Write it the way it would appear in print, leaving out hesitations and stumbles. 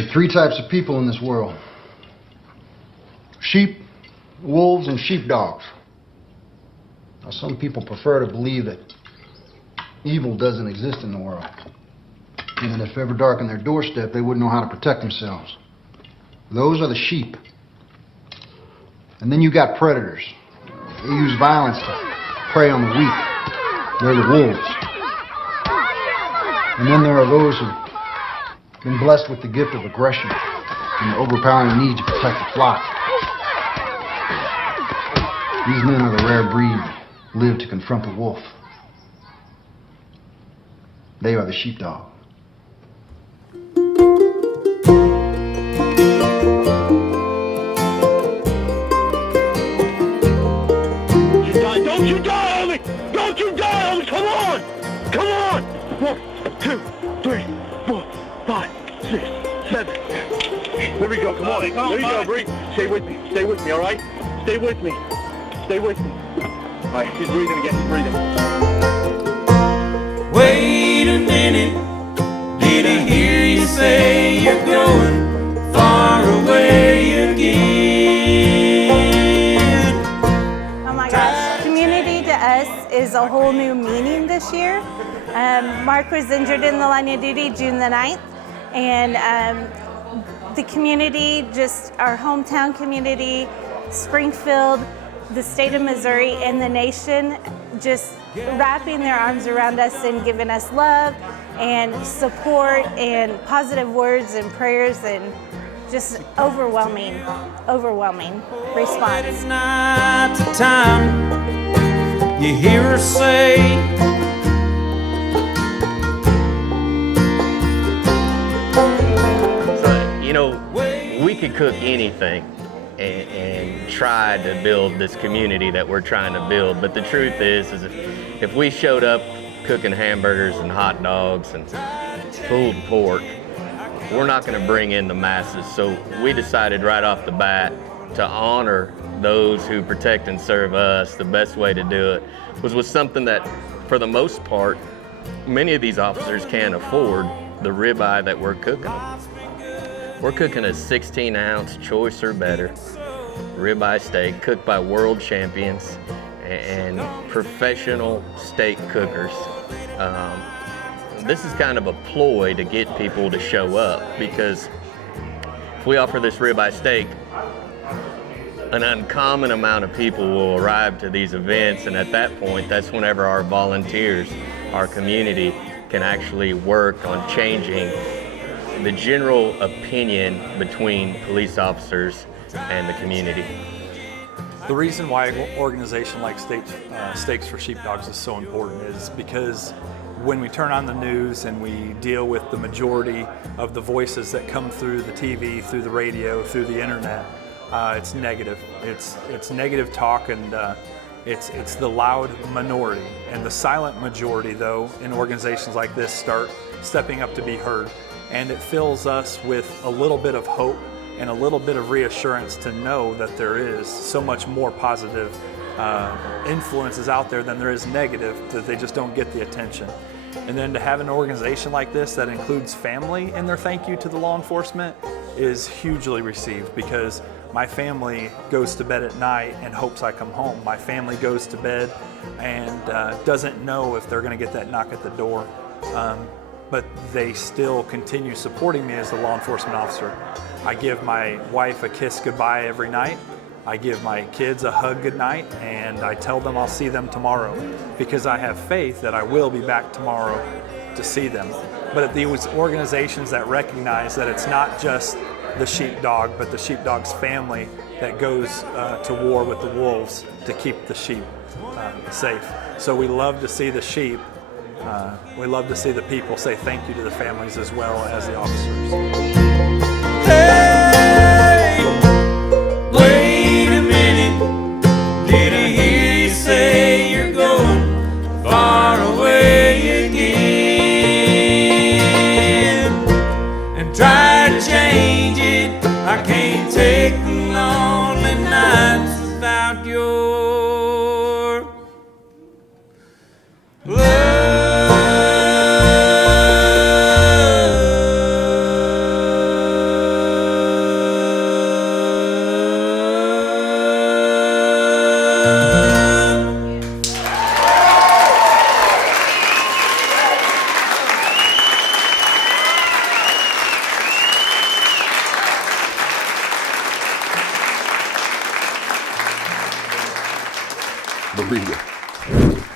There are three types of people in this world: sheep, wolves, and sheepdogs. Now, some people prefer to believe that evil doesn't exist in the world, and that if ever darkened their doorstep, they wouldn't know how to protect themselves. Those are the sheep. And then you got predators. They use violence to prey on the weak. They're the wolves. And then there are those who've been blessed with the gift of aggression and the overpowering need to protect the flock. These men are the rare breed who live to confront the wolf. They are the sheepdog. Don't you die on me! Don't you die on me! Come on! Come on! 1, 2, 3, 4, 5, 6, 7. There we go. Come on. There you go, breathe. Stay with me. Stay with me, all right? Stay with me. Stay with me. All right, he's breathing again. He's breathing. Wait a minute. Did I hear you say you're going far away again? Oh my gosh. Community to us is a whole new meaning this year. Mark was injured in the line of duty June the 9th, and the community, just our hometown community, Springfield, the state of Missouri, and the nation, just wrapping their arms around us and giving us love and support and positive words and prayers, and just overwhelming response. It's not the time you hear her say. You know, we could cook anything and try to build this community that we're trying to build, but the truth is if we showed up cooking hamburgers and hot dogs and pulled pork, we're not going to bring in the masses. So we decided right off the bat to honor those who protect and serve us. The best way to do it was with something that, for the most part, many of these officers can't afford: the ribeye that we're cooking. We're cooking a 16-ounce choice or better ribeye steak cooked by world champions and professional steak cookers. This is kind of a ploy to get people to show up, because if we offer this ribeye steak, an uncommon amount of people will arrive to these events, and at that point, that's whenever our volunteers, our community, can actually work on changing the general opinion between police officers and the community. The reason why an organization like Steaks for Sheepdogs is so important is because when we turn on the news and we deal with the majority of the voices that come through the TV, through the radio, through the internet, it's negative. It's negative talk, and it's the loud minority. And the silent majority, though, in organizations like this start stepping up to be heard. And it fills us with a little bit of hope and a little bit of reassurance to know that there is so much more positive influences out there than there is negative, that they just don't get the attention. And then to have an organization like this that includes family in their thank you to the law enforcement is hugely received, because my family goes to bed at night and hopes I come home. My family goes to bed and doesn't know if they're going to get that knock at the door. But they still continue supporting me as a law enforcement officer. I give my wife a kiss goodbye every night. I give my kids a hug goodnight, and I tell them I'll see them tomorrow, because I have faith that I will be back tomorrow to see them. But at these organizations that recognize that it's not just the sheepdog, but the sheepdog's family that goes to war with the wolves to keep the sheep safe. So we love to see the sheep. We love to see the people say thank you to the families as well as the officers. Hey, wait a minute. Did I hear you say you're going far away again? And try to change it. I can't take the lonely nights without your love. burrito.